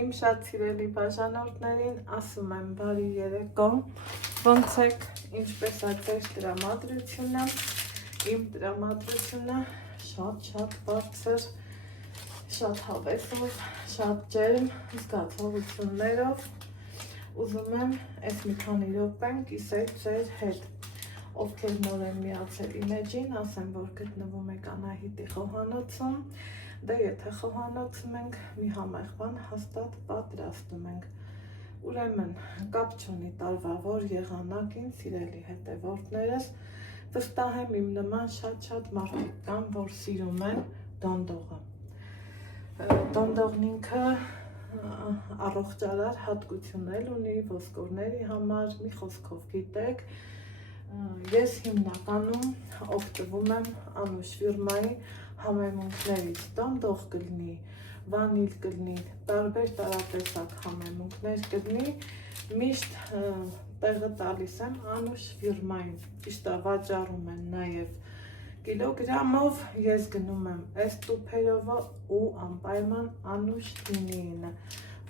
Իմ շատ սիրելի բաժանորդներին ասում եմ բարի երեկո, ոնց եք, ինչպես է ձեր տրամադրությունը, իմ տրամադրությունը շատ բարձր, շատ հավեսով, շատ ջերմ զգացողություններով, ուզում եմ այս մի քանի րոպեն կիսել ձեր հետ, ովքեր նոր են միացել իմեջին, ասեմ, որ գտնվում եք Անահիտի խոհանոցում, դե եթե խոհանոցում ենք, մի համեղ բան հաստատ պատրաստում ենք, ուրեմն կապ չունի տարվա որ եղանակին, սիրելի հետևորդներս, վստահ եմ իմ նման շատ մարդիկ կան, որ սիրում են դոնդողը, դոնդողն ինքը առողջարար հատկություններ ունի ոսկորների համար, մի խոսքով գիտեք, ես հիմնականում օգտվում եմ Անուշ ֆիրմայի համեմունքներից, դոնդող կլինի, վանիլ կլինի, տարբեր տարատեսակ համեմունքներ կլինի, միշտ տեղը տալիս եմ Անուշ ֆիրմային, ճիշտ է վաճառում են նաև կիլոգրամով, ես գնում եմ այս տուփերովը ու անպայման Անուշ թինինը,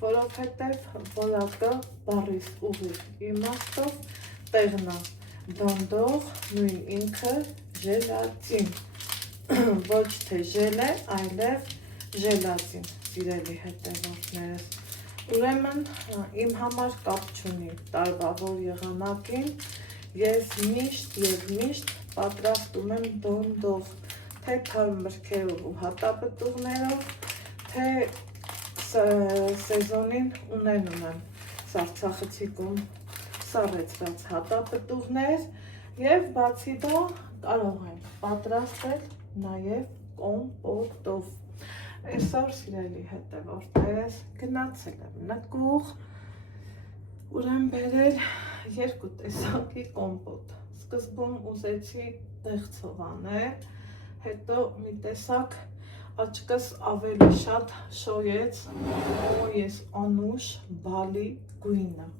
որովհետև որակը բառիս ուղիղ իմաստով տեղն է, դոնդող նույն ինքը ժելատին, ոչ թե ժել է, այլև ժելատին, սիրելի հետևորդներս, ուրեմն իմ համար կապ չունի տարվա որ եղանակին, ես միշտ պատրաստում եմ դոնդող, թե թարմ մրգերով ու հատապտուղներով, թե սեզոնին ունենում եմ սառցախցիկում սառեցված հատապտուղներ և բացի դա կարող եմ պատրաստել նաև կոմպոտով, այսօր սիրելի հետևորդներս գնացել եմ նկուղ, ուրեմն բերել երկու տեսակի կոմպոտ, սկզբում ուզեցի դեղցով անել, հետո մի տեսակ աչքս ավելի շատ շոյեց ես Անուշ բալի գույնը,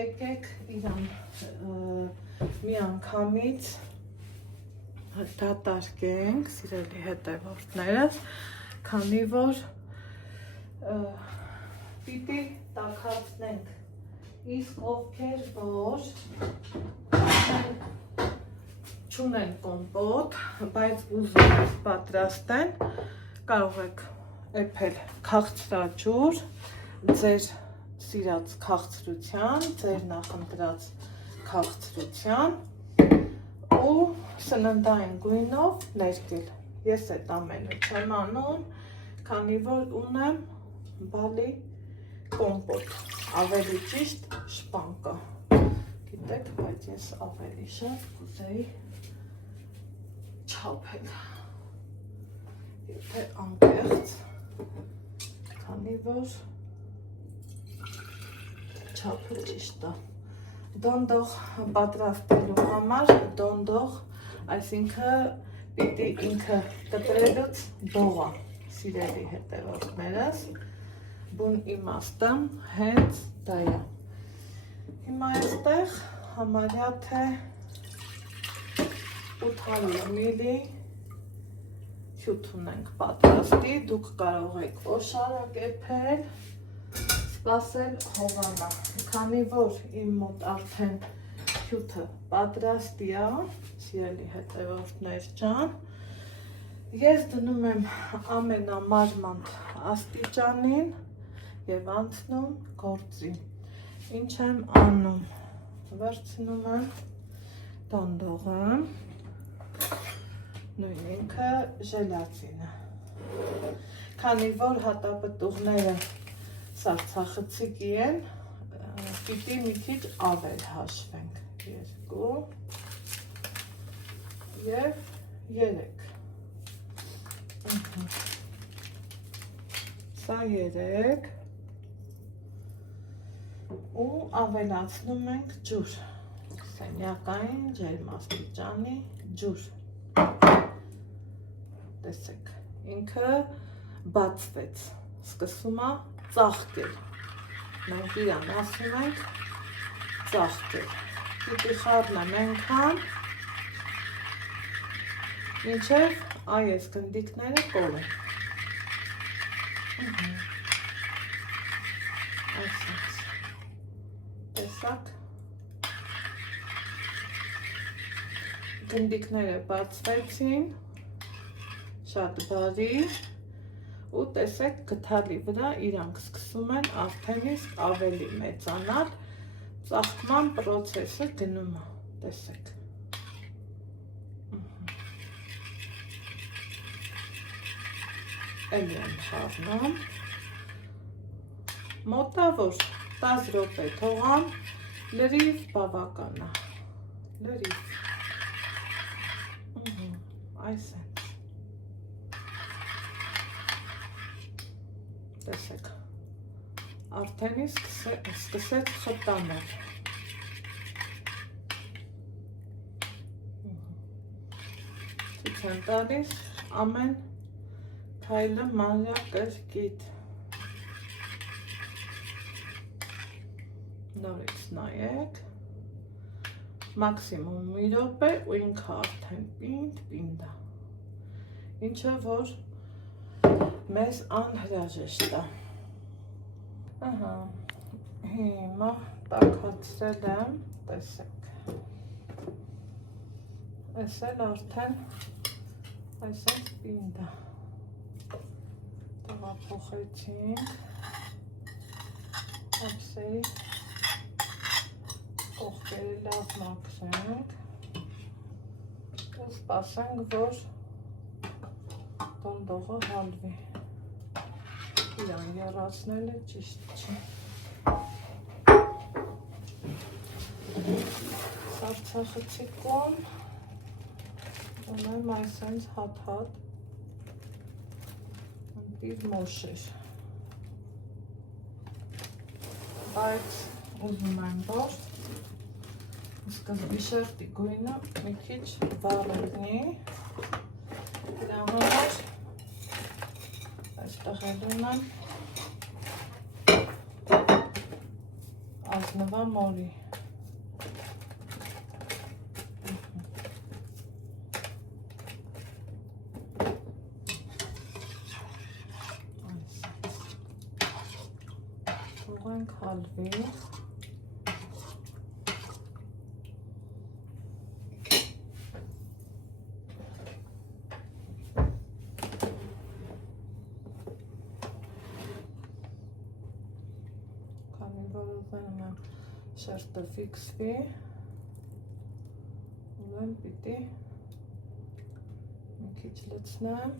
եկեք իրան մի անգամից դատարկենք, սիրելի հետևորդներս, քանի որ պիտի տաքացնենք, իսկ ովքեր որ չունեն կոմպոտ, բայց ուզում եք պատրաստեն, կարող եք էփել քաղցրաջուր, ձեր սիրած քաղցրության, ձեր նախընտրած քաղցրության ու սննդային գույնով ներկել, ես այդ ամենը չեմ անում, քանի որ ունեմ բալի կոմպոտ, ավելի ճիշտ շպանկա, գիտեք, բայց ես ավելի շատ կուզեի չափել, եթե անկեղծ, քանի որ չափը ճիշտ է, դոնդող պատրաստելու համար, դոնդող, այսինքն պիտի ինքը կտրելուց դողա, սիրելի հետևորդներս, բուն իմաստը հենց դա է, հիմա այստեղ համարյա թե 800 միլի հյութ ունենք պատրաստի, դուք կարող եք օշարակ էփել, սպասել հովանա, քանի որ իմ մոտ արդեն հյութը պատրաստի է, սիրելի հետևորդներ ջան, ես դնում եմ ամենամանր աստիճանին և անցնում գործի, ինչ եմ անում, վերցնում եմ դոնդողը, նույն ինքը ժելատինը, քանի որ հատապտուղները սառցախցիկի են, պիտի մի քիչ ավել հաշվենք, 2 և 3, սա 3 ու ավելացնում ենք ջուր, սենյակային ջերմաստիճանի ջուր, տեսեք, ինքը բացվեց, սկսում է ծաղկել, մենք իրան ասում ենք ծաղկել, պիտի խառնեմ այնքան, մինչև այս գնդիկները կորեն, տեսակ գնդիկները բացվեցին, շատ բարի, ու տեսեք գդալի վրա իրանք սկսում են արդեն իսկ ավելի մեծանալ, ծաղկման պրոցեսը գնում է, տեսեք։ Էլի եմ խառնում, մոտավոր 10 րոպե թողան, լրիվ բավական է, լրիվ, այս են, տեսեք, արդեն սկսեց խտանել, ցույց եմ տալիս ամեն քայլը մանրակրկիտ, նորից նայեք, մաքսիմում մի րոպե ու ինքը արդեն պինդ է, ինչը որ մեզ անհրաժեշտ է։ Հիմա տաքացրել եմ, տեսեք, այս էլ արդեն այսպես պինդ է, տեղափոխեցինք, ափսեի կողքերը լավ մաքրենք ու սպասենք, որ դոնդողը հալվի, իրան եռացնելը ճիշտ չի, սարցախցիկում ունեմ այսենց հատ-հատ, ընտիր մոշեր, բայց ուզում եմ, որ սկզբի շերտի գույնը մի քիչ վառ լինի, դրա համար այստեղ էլ ունեմ ազնվա մորի, թողենք հալվի, շերտը ֆիքսվի, ուրեմն պիտի մի քիչ լցնեմ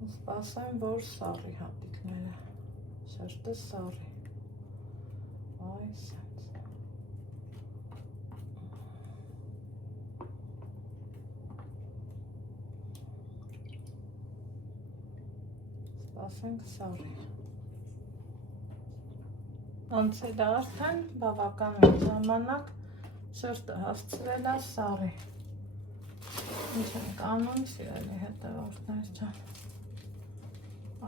ու սպասեմ, որ սառի հատիկները, շերտը սառի, այսպես, սպասենք սառի, անցել է արդեն բավական ժամանակ, շերտը հասցրել է սառի, ինչ ենք անում, սիրելի հետևորդներ ջան,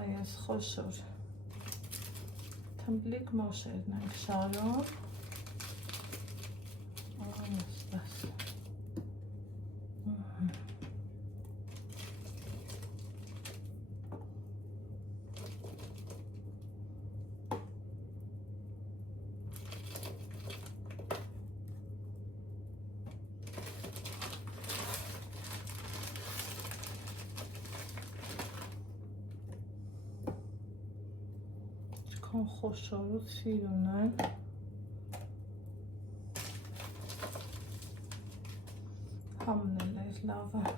այս խոշոր թմբլիկ մոշերն ենք շարում, այսպես, խոշոր ու սիրուն են, համնել էր լավ է,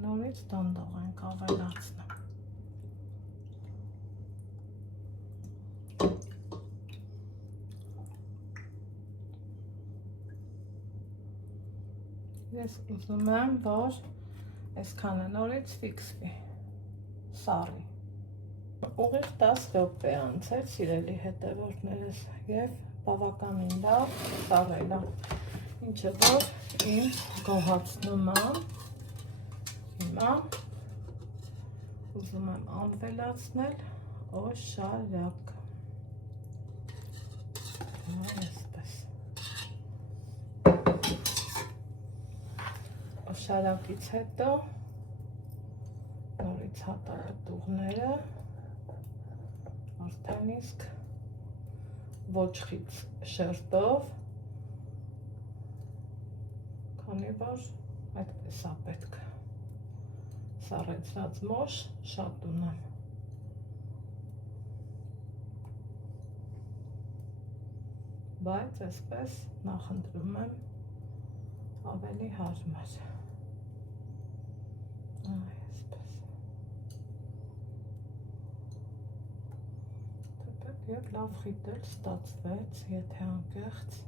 նորից դանդաղ ենք ավելացնում, ես ուզում եմ, որ այսքանը նորից ֆիքսվի, սառի, ուղիղ 10 րոպե անցել, սիրելի հետևորդներս, և բավականին լավ սառել է, ինչը որ ինձ գոհացնում է, հիմա ուզում եմ անվելացնել օշարակ, այսպես, օշարակից հետո նորից հատապտուղները, արդեն իսկ ոչխից շերտով, քանի որ այդպես է պետք, սառեցրած մոշ շատ ունեմ, բայց այսպես նախընտրում եմ ավելի հարմար, այսպես, և լավ խիտել ստացվեց, եթե անկեղծ,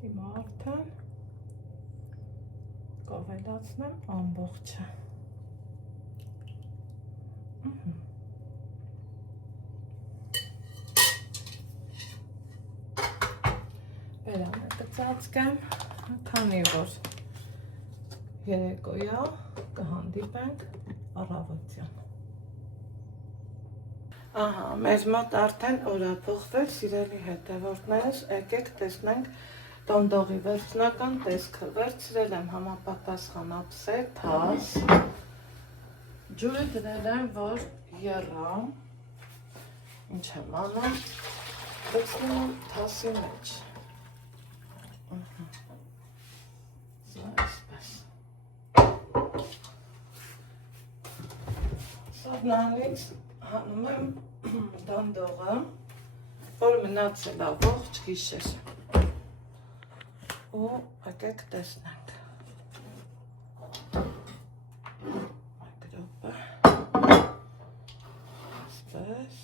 հիմա արդեն կավելացնեմ ամբողջը, Բերանը կծածկեմ, քանի որ երեկոյա կհանդիպենք առավոտյան։ Ահա, մեզ մոտ արդեն օր է փոխվել, սիրելի հետևորդներս, եկեք տեսնենք տոնդողի վերջնական տեսքը։ Վերցրել եմ համապատասխան ափսե, թաս, ջուրը դրել եմ, որ եռա, ինչ եմ անում, լցնում եմ թասի մեջ։ Սառնանից հանում եմ տոնդողը, որ մնացել է ողջ գիշեր։ Ու եկեք տեսնենք։ Մեկ րոպե։ Այսպես։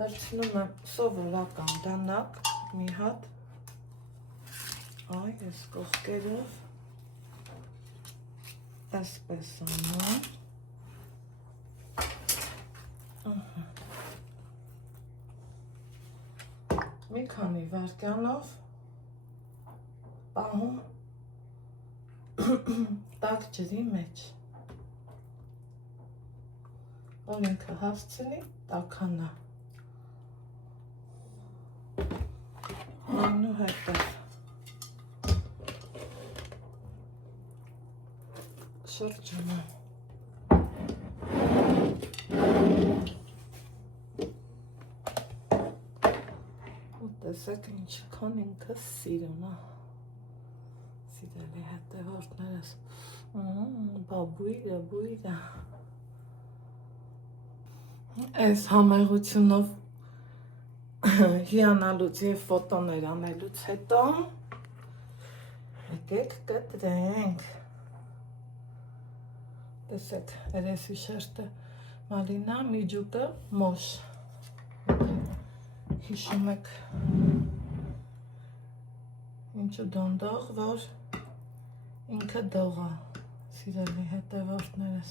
Վերցնում եմ սովորական դանակ, մի հատ, այ այս կողքերով, այսպես անում, մի քանի վայրկյանով պահում տաք ջրի մեջ, որ ինքը հասցնի տաքանա, այնուհետև շրջում եմ, տեսեք ինչքան ինքը սիրուն է, սիրելի հետևորդներս, բույրը, այս համեղությունով հիանալուց և ֆոտոներ անելուց հետո, եկեք կտրենք, տեսեք երեսի շերտը մալինա, միջուկը մոշ, հիշում եք ինչու դոնդող, որ ինքը դող է, սիրելի հետևորդներս։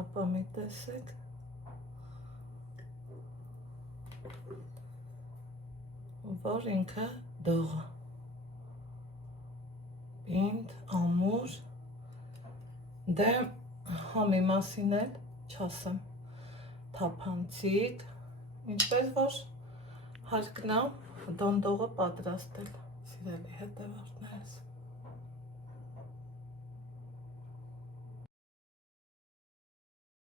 Ապա մի տեսեք, որ ինքը դող է, պինդ, ամուր, դե համի մասին էլ չասեմ, թափանցիկ, ինչպես որ հարկն է դոնդողը պատրաստել, սիրելի հետևորդ։